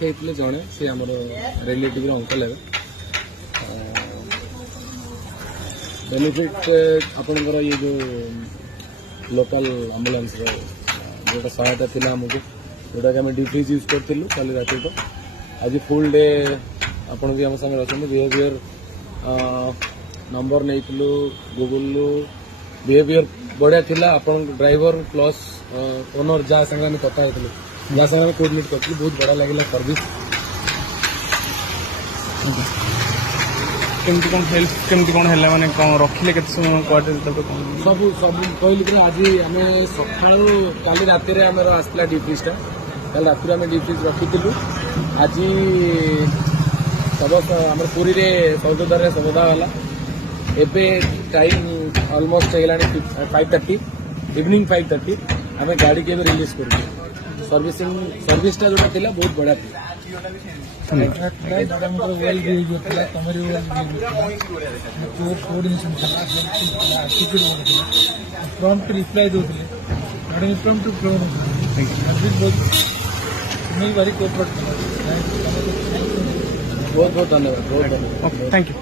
देखते जड़े सी आम रिलेटिव अंकल है बेनिफिट आपंकर ये जो लोकल आम्बुलांस जो सहायता थी आमको जोटा कि डिफ्रिज यूज करूँ कल रात तो आज फुल डे आपड़ भी आम सागर अच्छा बिहेवियर नंबर नहीं गूगल बिहेवियर बढ़िया थिला आपन ड्राइवर प्लस ओनर जहाँ संगे कथा होती जहाँ संगे कोर्डिनेट कर बहुत बढ़िया लगे सर्विस केमती कौन हेल्प केमती कौन है माने कौन रखिले केते समय क्वार्टर तक सब सब कहली कि आज आम सका काली रात आसला डिफ्रिजटा कल रात आम डिफ्रिज रखी आज सब आम पुरी में सौददार सबदा वाला एबे टाइम ऑलमोस्ट है 5:30 इवनिंग 5:30 आम गाड़ी के रिलीज कर सर्विसटा जोटा थी बहुत बढ़िया थी प्रॉम्प्ट रिप्लाई दूसरे भारी कोऑपरेट बहुत बहुत धन्यवाद बहुत धन्यवाद थैंक यू।